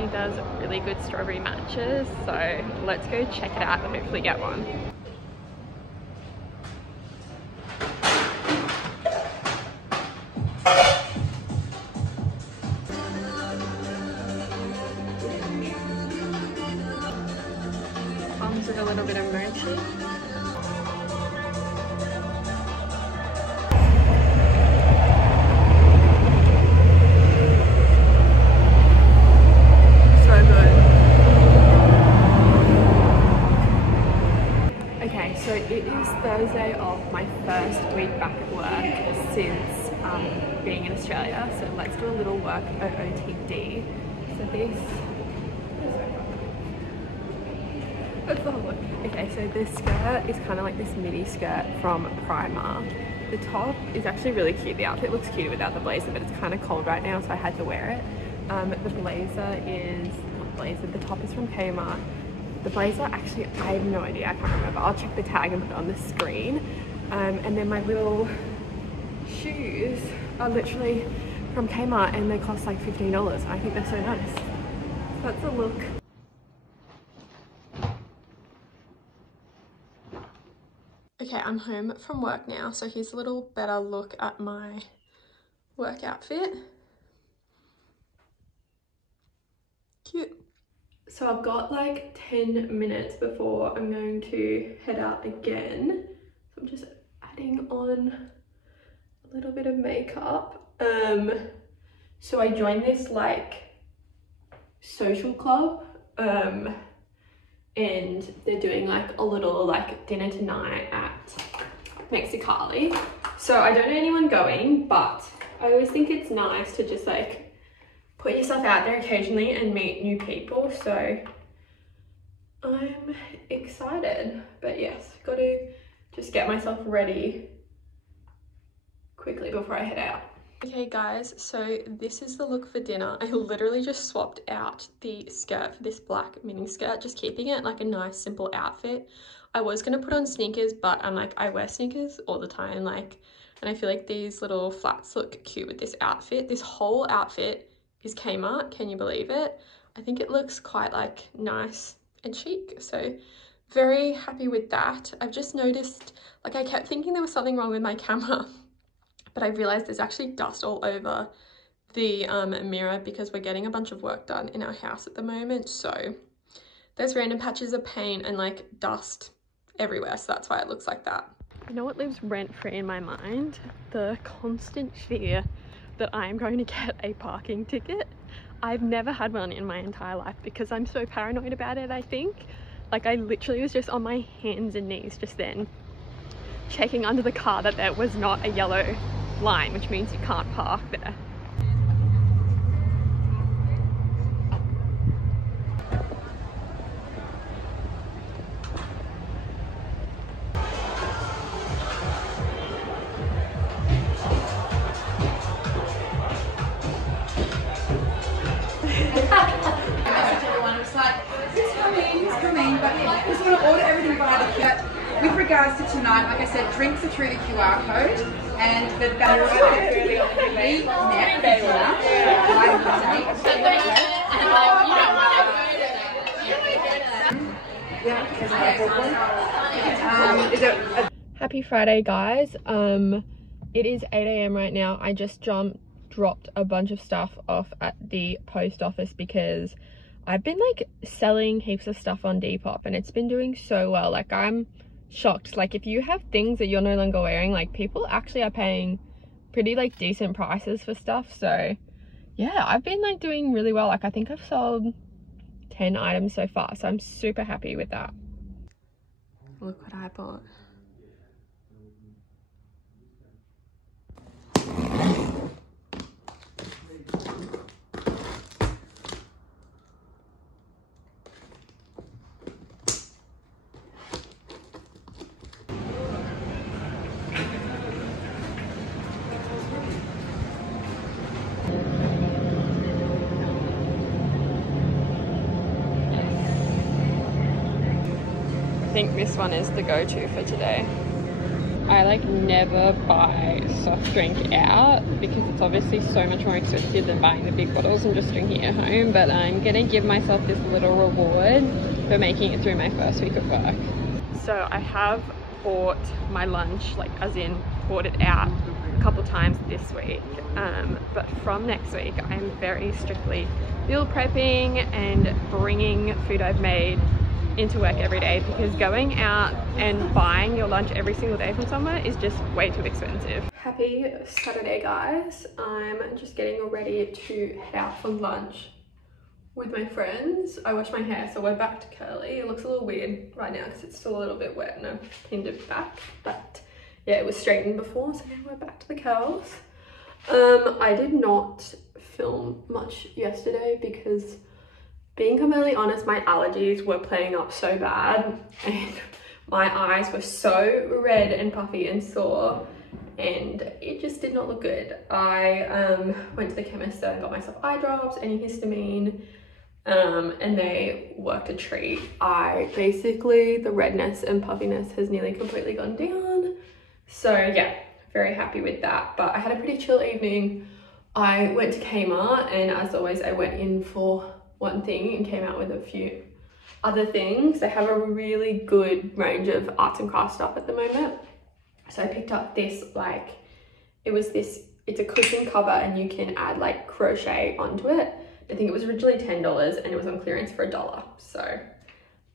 apparently does really good strawberry matches, so let's go check it out and hopefully get one. Comes with a little bit of mochi. So it is Thursday of my first week back at work since being in Australia. So let's do a little work OOTD. So this, let's have a look. Okay, so this skirt is kind of like this midi skirt from Primark. The top is actually really cute. The outfit looks cute without the blazer, but it's kind of cold right now, so I had to wear it. The blazer is, not blazer, the top is from Kmart. The blazer, actually, I have no idea, I can't remember. I'll check the tag and put it on the screen. And then my little shoes are literally from Kmart and they cost like $15. I think they're so nice. So that's a look. Okay, I'm home from work now, so here's a little better look at my work outfit. Cute. So I've got like 10 minutes before I'm going to head out again. So I'm just adding on a little bit of makeup. So I joined this like social club and they're doing like a little like dinner tonight at Mexicali. So I don't know anyone going, but I always think it's nice to just like put yourself out there occasionally and meet new people, so I'm excited. But yes, got to just get myself ready quickly before I head out. Okay guys, so this is the look for dinner. I literally just swapped out the skirt for this black mini skirt, just keeping it like a nice simple outfit. I was gonna put on sneakers, but I'm like, I wear sneakers all the time, like, and I feel like these little flats look cute with this outfit. This whole outfit is Kmart, can you believe it? I think it looks quite like nice and chic, so very happy with that. I've just noticed, like, I kept thinking there was something wrong with my camera, but I realized there's actually dust all over the mirror because we're getting a bunch of work done in our house at the moment, so there's random patches of paint and like dust everywhere, so that's why it looks like that. You know what lives rent-free in my mind? The constant fear that I'm going to get a parking ticket. I've never had one in my entire life because I'm so paranoid about it, I think. Like, I literally was just on my hands and knees just then checking under the car that there was not a yellow line, which means you can't park there. With regards to tonight, like I said, drinks are through the QR code, and the value of it net for dinner, Happy Friday, guys. It is 8 AM right now. I just dropped a bunch of stuff off at the post office because I've been like selling heaps of stuff on Depop and it's been doing so well. Like, I'm shocked. Like, if you have things that you're no longer wearing, like, people actually are paying pretty like decent prices for stuff. So yeah, I've been like doing really well. Like, I think I've sold 10 items so far, so I'm super happy with that. Look what I bought. I think this one is the go-to for today. I like never buy soft drink out because it's obviously so much more expensive than buying the big bottles and just drinking at home, but I'm gonna give myself this little reward for making it through my first week of work. So I have bought my lunch, like as in bought it out a couple times this week, but from next week I'm very strictly meal prepping and bringing food I've made into work every day, because going out and buying your lunch every single day from somewhere is just way too expensive. Happy Saturday, guys. I'm just getting ready to head out for lunch with my friends. I washed my hair, so we're back to curly. It looks a little weird right now because it's still a little bit wet and I've pinned it back, but yeah, it was straightened before, so now we're back to the curls. I did not film much yesterday because, being completely honest, my allergies were playing up so bad and my eyes were so red and puffy and sore, and it just did not look good. I went to the chemist and got myself eye drops, antihistamine, and they worked a treat. The redness and puffiness has nearly completely gone down. So yeah, very happy with that. But I had a pretty chill evening. I went to Kmart, and as always, I went in for one thing and came out with a few other things. They have a really good range of arts and crafts stuff at the moment. So I picked up this, it's a cushion cover and you can add like crochet onto it. I think it was originally $10 and it was on clearance for $1. So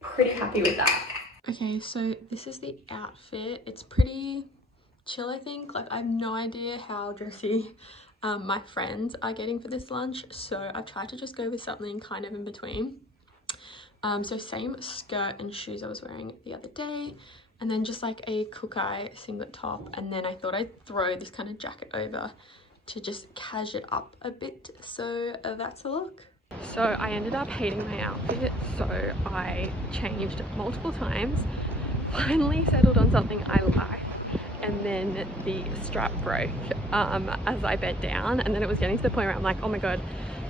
pretty happy with that. Okay, so this is the outfit. It's pretty chill, I think. Like, I have no idea how dressy my friends are getting for this lunch, so I've tried to just go with something kind of in between. So same skirt and shoes I was wearing the other day, and then just like a Kookai singlet top, and then I thought I'd throw this kind of jacket over to just cash it up a bit. So that's the look. So I ended up hating my outfit, so I changed multiple times, finally settled on something I like, and then the strap broke as I bent down, and then it was getting to the point where I'm like, oh my god,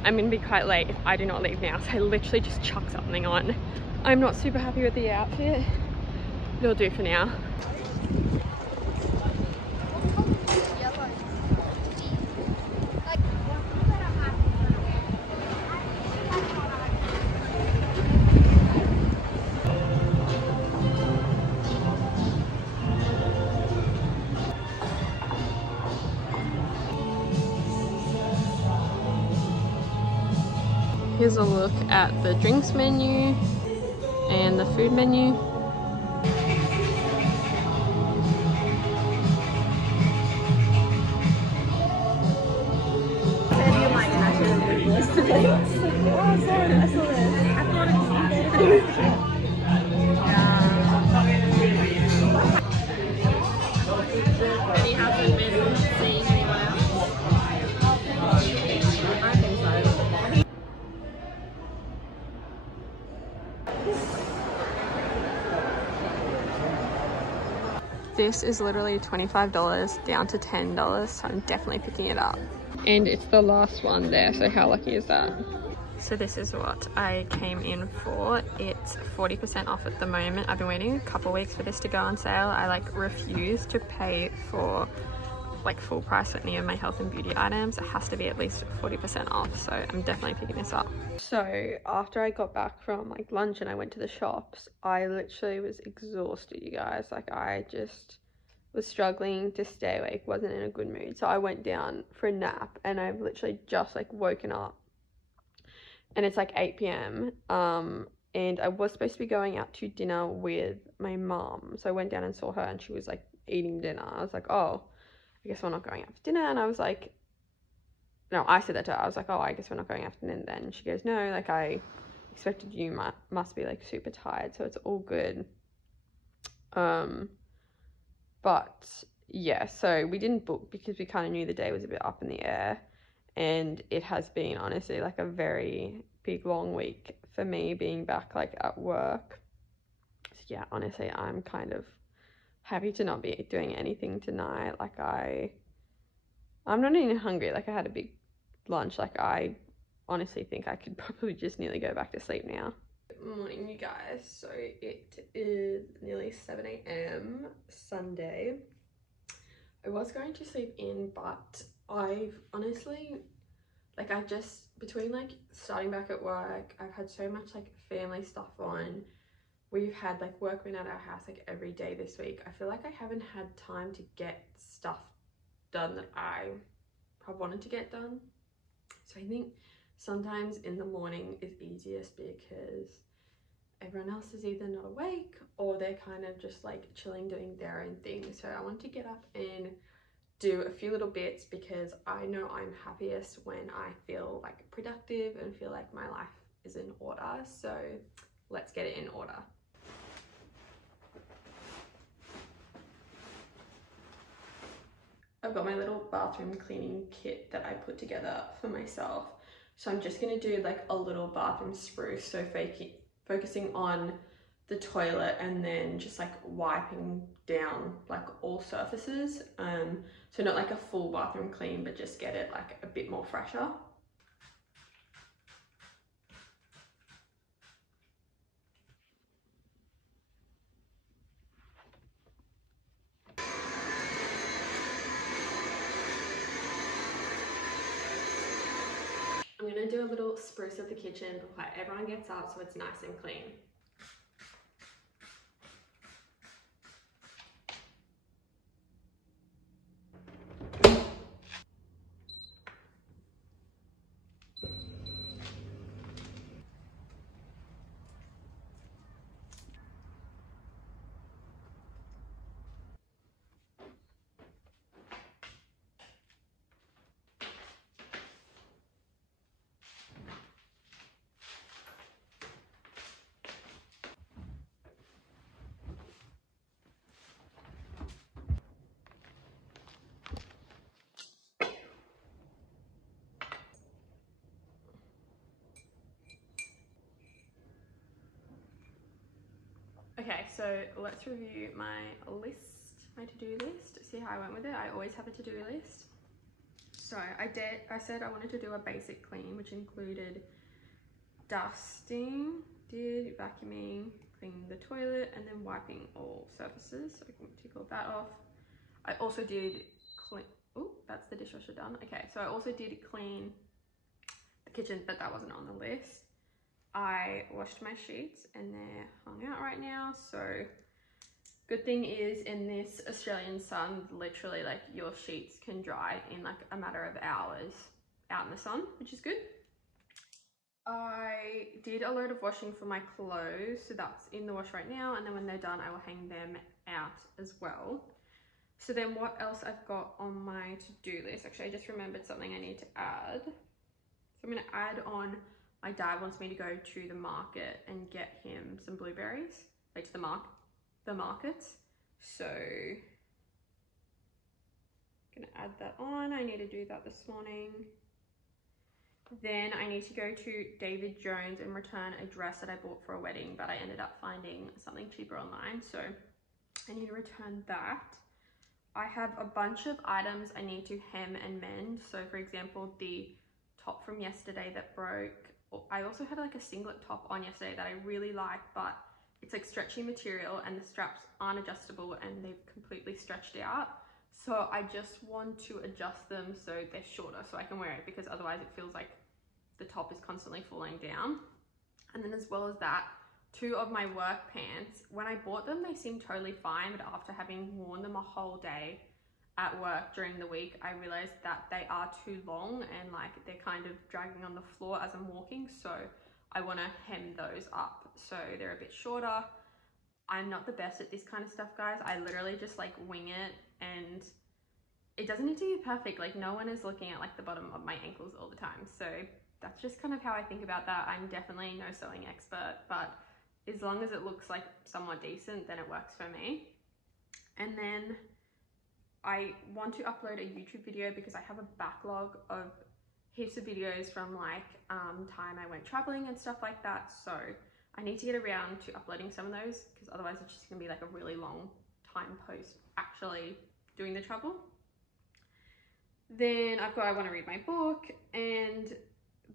I'm gonna be quite late if I do not leave now. So I literally just chucked something on. I'm not super happy with the outfit. It'll do for now. Here's a look at the drinks menu and the food menu. And he hasn't been seeing anyone else? I think so. This is literally $25 down to $10, so I'm definitely picking it up. And it's the last one there, so how lucky is that? So this is what I came in for. It's 40% off at the moment. I've been waiting a couple weeks for this to go on sale. I like refuse to pay for like full price for any of my health and beauty items. It has to be at least 40% off, so I'm definitely picking this up. So after I got back from like lunch and I went to the shops, I literally was exhausted, you guys. Like, I just was struggling to stay awake, wasn't in a good mood. So I went down for a nap, and I've literally just like woken up, and it's like 8 p.m. And I was supposed to be going out to dinner with my mom. So I went down and saw her, and she was like eating dinner. I was like, oh, I guess we're not going out for dinner. And I was like, no, I said that to her. I was like, oh, I guess we're not going out for dinner then. She goes, no, like, I expected you must be like super tired, so it's all good. But yeah, so we didn't book because we kind of knew the day was a bit up in the air, and it has been honestly like a very big long week for me being back like at work. So yeah, honestly, I'm kind of happy to not be doing anything tonight. Like, I'm not even hungry. Like, I had a big lunch. Like, I honestly think I could probably just nearly go back to sleep now. Good morning, you guys. So it is nearly 7 a.m. Sunday. I was going to sleep in, but I've honestly, like, I just, between like starting back at work, I've had so much like family stuff on. We've had like workmen at our house like every day this week. I feel like I haven't had time to get stuff done that I have wanted to get done. So I think sometimes in the morning is easiest because everyone else is either not awake or they're kind of just like chilling doing their own thing. So I want to get up and do a few little bits because I know I'm happiest when I feel like productive and feel like my life is in order. So let's get it in order. I've got my little bathroom cleaning kit that I put together for myself. So I'm just gonna do like a little bathroom spruce. So focusing on the toilet and then just like wiping down like all surfaces. So not like a full bathroom clean, but just get it like a bit more fresher. I'm gonna do a little spruce of the kitchen before everyone gets up so it's nice and clean. Okay, so let's review my list, my to-do list, see how I went with it. I always have a to-do list. So I said I wanted to do a basic clean, which included dusting, vacuuming, cleaning the toilet, and then wiping all surfaces. So I can tick all that off. I also did clean, oh, that's the dishwasher done. Okay, so I also did clean the kitchen, but that wasn't on the list. I washed my sheets and they're hung out right now. So good thing is in this Australian sun, literally like your sheets can dry in like a matter of hours out in the sun, which is good. I did a load of washing for my clothes. So that's in the wash right now. And then when they're done, I will hang them out as well. So then what else I've got on my to-do list? Actually, I just remembered something I need to add. So I'm gonna add on, my dad wants me to go to the market and get him some blueberries, like to the markets. So gonna add that on. I need to do that this morning. Then I need to go to David Jones and return a dress that I bought for a wedding, but I ended up finding something cheaper online. So I need to return that. I have a bunch of items I need to hem and mend. So for example, the top from yesterday that broke. I also had like a singlet top on yesterday that I really like, but it's like stretchy material and the straps aren't adjustable and they've completely stretched out. So I just want to adjust them so they're shorter so I can wear it, because otherwise it feels like the top is constantly falling down. And then as well as that, two of my work pants, when I bought them, they seemed totally fine, but after having worn them a whole day at work during the week, I realized that they are too long and like they're kind of dragging on the floor as I'm walking. So I want to hem those up so they're a bit shorter. I'm not the best at this kind of stuff, guys. I literally just like wing it, and it doesn't need to be perfect. Like no one is looking at like the bottom of my ankles all the time. So that's just kind of how I think about that. I'm definitely no sewing expert, but as long as it looks like somewhat decent, then it works for me. And then I want to upload a YouTube video because I have a backlog of heaps of videos from like time I went traveling and stuff like that. So I need to get around to uploading some of those, because otherwise it's just gonna be like a really long time post actually doing the travel. Then I want to read my book, and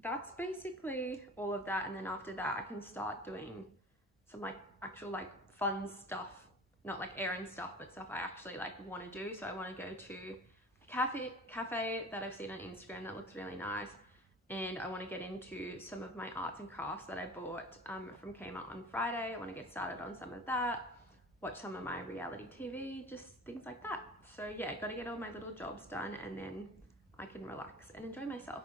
that's basically all of that. And then after that I can start doing some like actual like fun stuff not like errand stuff, but stuff I actually like want to do. So I want to go to a cafe that I've seen on Instagram that looks really nice. And I want to get into some of my arts and crafts that I bought from Kmart on Friday. I want to get started on some of that, watch some of my reality TV, just things like that. So yeah, got to get all my little jobs done and then I can relax and enjoy myself.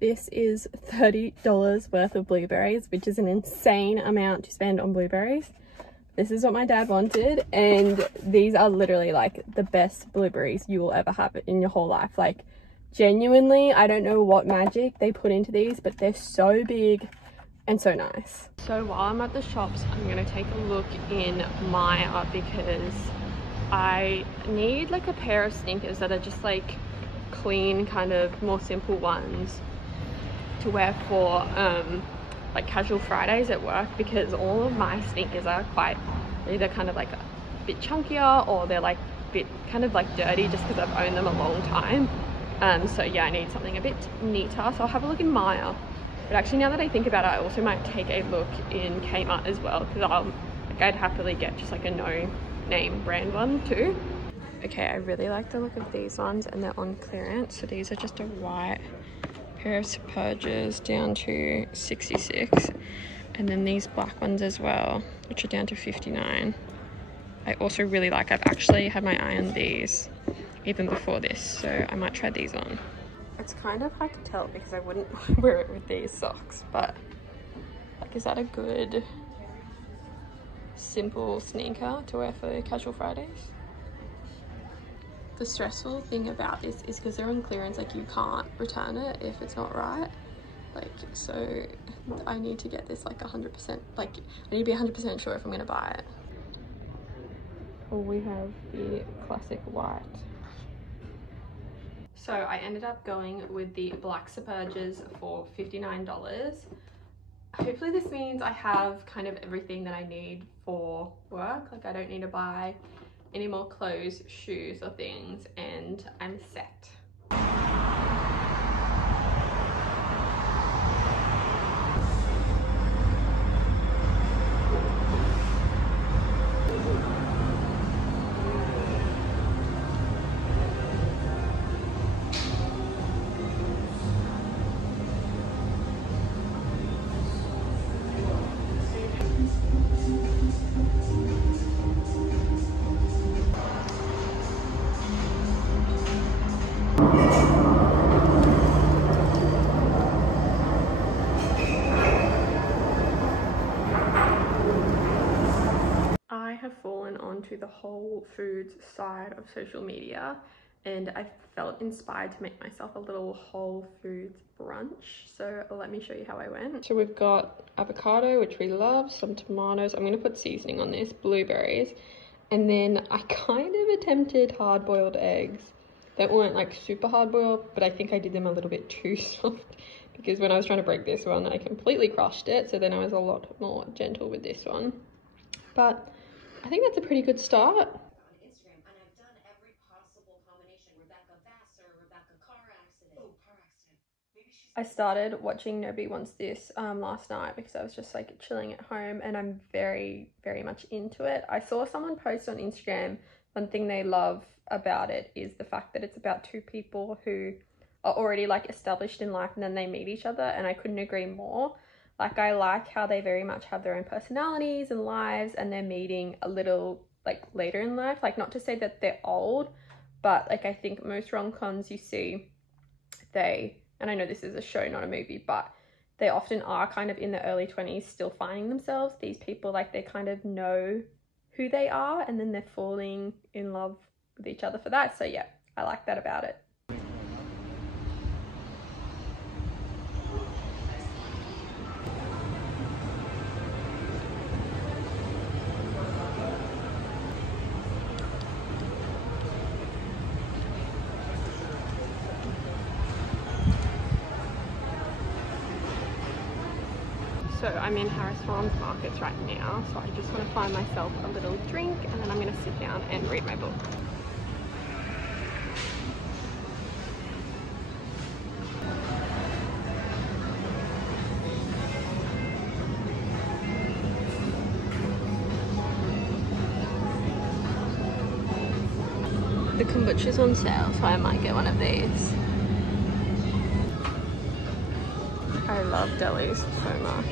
This is $30 worth of blueberries, which is an insane amount to spend on blueberries. This is what my dad wanted, and these are literally like the best blueberries you will ever have in your whole life. Like genuinely, I don't know what magic they put into these, but they're so big and so nice. So while I'm at the shops, I'm gonna take a look in Maya because I need like a pair of sneakers that are just like clean, kind of more simple ones to wear for like casual Fridays at work, because all of my sneakers are quite either kind of like a bit chunkier or they're like a bit kind of like dirty just because I've owned them a long time. So yeah, I need something a bit neater, so I'll have a look in Maya. But actually, now that I think about it, I also might take a look in Kmart as well, because I'd happily get just like a no name brand one too. Okay, I really like the look of these ones and they're on clearance. So these are just a white pair of Superges down to 66, and then these black ones as well, which are down to 59. I also really like, I've actually had my eye on these even before this, so I might try these on. It's kind of hard to tell because I wouldn't wear it with these socks, but like, is that a good simple sneaker to wear for casual Fridays? The stressful thing about this is because they're on clearance, like you can't return it if it's not right. Like, so I need to get this like 100%, like I need to be 100% sure if I'm gonna buy it. Well, we have the classic white. So I ended up going with the black Superges for $59. Hopefully this means I have kind of everything that I need for work. Like I don't need to buy any more clothes, shoes or things, and I'm set. Onto the Whole Foods side of social media, and I felt inspired to make myself a little Whole Foods brunch. So let me show you how I went. So we've got avocado, which we love, some tomatoes. I'm going to put seasoning on this, blueberries, and then I kind of attempted hard-boiled eggs. They weren't like super hard-boiled, but I think I did them a little bit too soft because when I was trying to break this one, I completely crushed it. So then I was a lot more gentle with this one. But I think that's a pretty good start. On Instagram, and I've done every possible combination. Rebecca Vassar, Rebecca car accident. Oh, car accident. Maybe she's... I started watching Nobody Wants This last night because I was just like chilling at home, and I'm very, very much into it. I saw someone post on Instagram, one thing they love about it is the fact that it's about two people who are already like established in life and then they meet each other, and I couldn't agree more. Like, I like how they very much have their own personalities and lives, and they're meeting a little like later in life. Like, not to say that they're old, but like I think most rom-coms you see, and I know this is a show, not a movie, but they often are kind of in their early 20s still finding themselves. These people, like, they kind of know who they are and then they're falling in love with each other for that. So yeah, I like that about it. So I'm in Harris Farms Markets right now, so I just want to find myself a little drink and then I'm going to sit down and read my book. The kombucha's on sale, so I might get one of these. I love delis so much.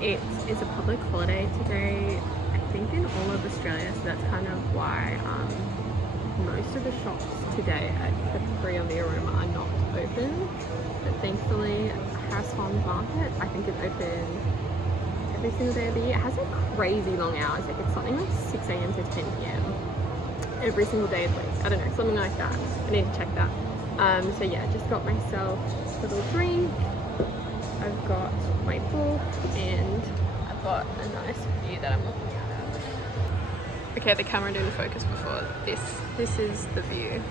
It is a public holiday today, I think in all of Australia, so that's kind of why most of the shops today at Capri on the Aroma are not open. But thankfully, Harris Farms Market, I think is open every single day of the year. It has like crazy long hours, like it's something like 6 AM to 10 PM every single day of the week. I don't know, something like that. I need to check that. So yeah, just got myself a little drink. I've got my book and I've got a nice view that I'm looking at. Okay, the camera didn't focus before. This is the view.